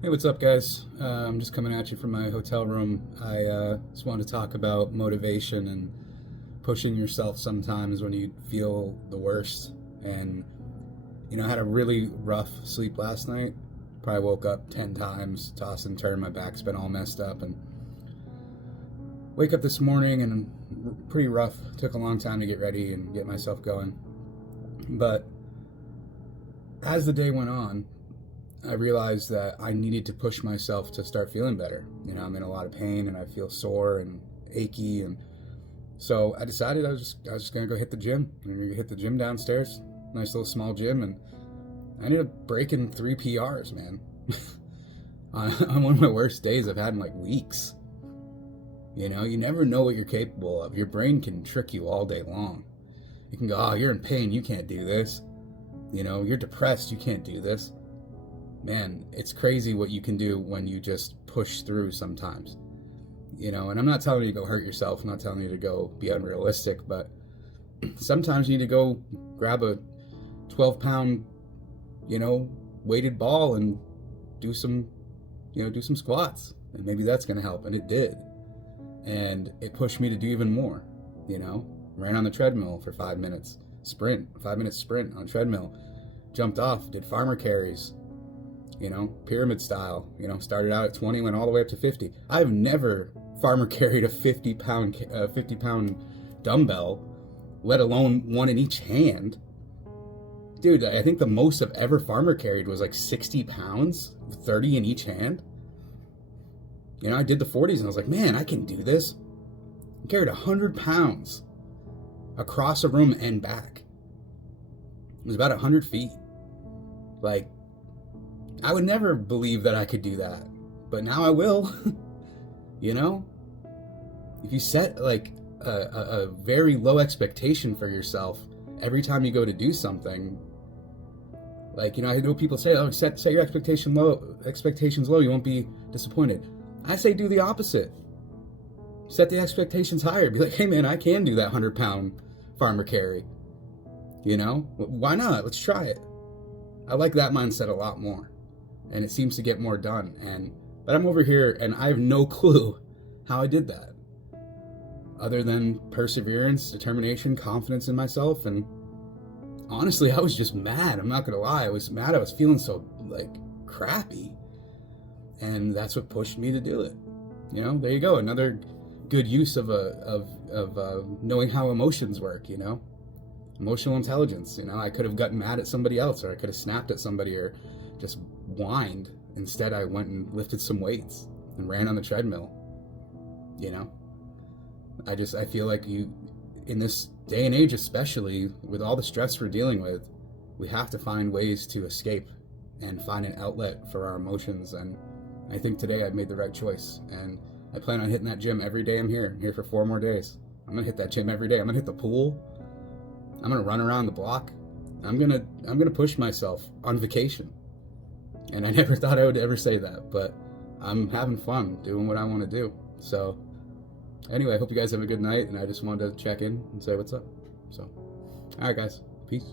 Hey, what's up, guys? I'm just coming at you from my hotel room. I just wanted to talk about motivation and pushing yourself sometimes when you feel the worst. And, I had a really rough sleep last night. Probably woke up 10 times, tossed and turned, my back's been all messed up. And wake up this morning and pretty rough. Took a long time to get ready and get myself going. But as the day went on, I realized that I needed to push myself to start feeling better. I'm in a lot of pain and I feel sore and achy, and so I decided I was just gonna go hit the gym. I'm gonna hit the gym downstairs, nice little small gym, and I ended up breaking 3 PRs, man. On one of my worst days I've had in like weeks. You never know what you're capable of. Your brain can trick you all day long. You can go, oh, you're in pain, you can't do this. You're depressed, you can't do this. Man, it's crazy what you can do when you just push through sometimes. And I'm not telling you to go hurt yourself, I'm not telling you to go be unrealistic, but sometimes you need to go grab a 12-pound, weighted ball and do some, do some squats. And maybe that's going to help. And it did. And it pushed me to do even more, ran on the treadmill for 5 minutes, 5 minute sprint on treadmill, jumped off, did farmer carries, pyramid style, started out at 20, went all the way up to 50. I've never farmer carried a 50 pound dumbbell, let alone one in each hand. Dude, I think the most I've ever farmer carried was like 60 pounds, 30 in each hand. I did the 40s and I was like, man, I can do this. I carried 100 pounds across a room and back. It was about 100 feet. Like, I would never believe that I could do that, but now I will. If you set like a very low expectation for yourself every time you go to do something, like, I know people say, oh, set your expectations low, you won't be disappointed. I say do the opposite. Set the expectations higher. Be like, hey man, I can do that 100-pound farmer carry. Why not? Let's try it. I like that mindset a lot more, and it seems to get more done. But I'm over here and I have no clue how I did that, other than perseverance, determination, confidence in myself. And honestly, I was just mad. I'm not gonna lie, I was mad. I was feeling so like crappy, and that's what pushed me to do it. There you go, another good use of knowing how emotions work. Emotional intelligence. I could have gotten mad at somebody else, or I could have snapped at somebody, or just whined. Instead, I went and lifted some weights and ran on the treadmill. I feel like in this day and age, especially with all the stress we're dealing with, we have to find ways to escape and find an outlet for our emotions. And I think today I've made the right choice, and I plan on hitting that gym every day. I'm here for 4 more days. I'm gonna hit that gym every day. I'm gonna hit the pool. I'm gonna run around the block. I'm gonna push myself on vacation. And I never thought I would ever say that, but I'm having fun doing what I want to do. So anyway, I hope you guys have a good night, and I just wanted to check in and say what's up. So, all right, guys, peace.